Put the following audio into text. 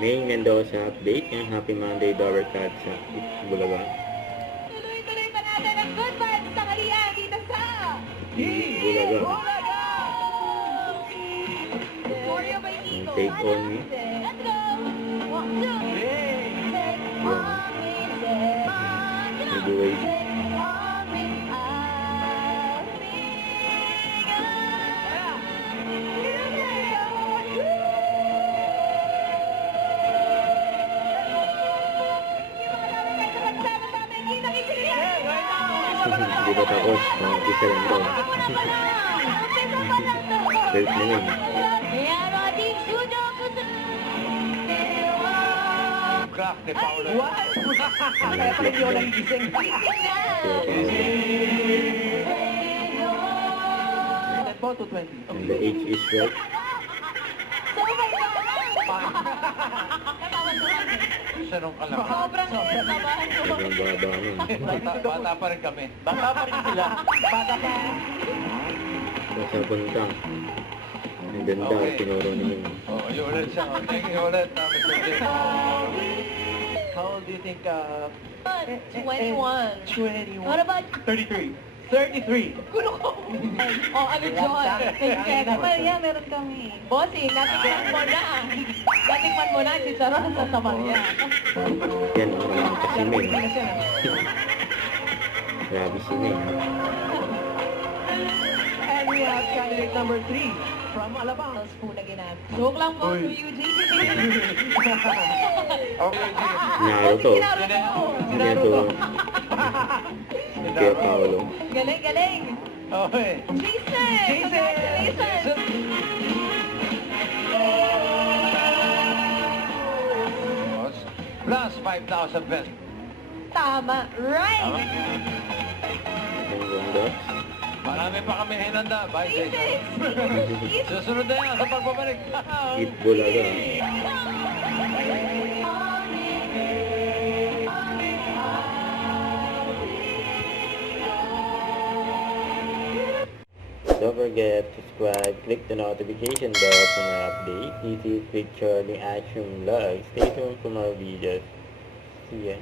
May Mendoza update ng Happy Monday Dover Cat sa Bulaga. Tuloy-tuloy pa natin ang good vibes sa kaliyan dito sa Bulaga. Bulaga! Oreo by Kiko. Take on me. Let's go! 1, 2, 3. Take on me, take on me. Midway. Take on me, I'll Hindi pa tapos. Isa lang daw. Belt na yun. Crack ni Paolo. Wow! Kaya pala hindi ako nagigising. Tempo, 220. And the age is right. Sarong ka lang. Sobrang kinakabahan ko. Sobrang baba nun. Bata pa rin kami. Bata pa rin sila. Bata pa. Nasa puntang. Ang ganda. Tinuro niyo. Oh, yun ulit siya. Oh, thank you ulit, Mr. J. How old do you think? 21. 21. What about 33. 33. Kulo ko? Oh, ano John? Kaya Maria, meron kami. Bossy, natikman mo na. Natikman mo na si Charon sa Samaria. Yan ang naman kasi may. Grabe si May. And we have candidate number 3 from Alabang. Ang spoon na ginamit. Joke lang po, Uy. Eugene. Okay, G. Naruto. Naruto. Kaya Paolo. Galing, galing. Okay. Jason! Congratulations! Plus 5,000 pesos. Tama. Right! Ang ganda. Marami pa kami hinanda. Bye, Easy! Jason. Easy! Susunod na yan sa pagbabalik. Eat Bulaga. Don't forget to subscribe, click the notification bell for more updates. This is Picture the Action Vlog. Stay tuned for more videos. See ya.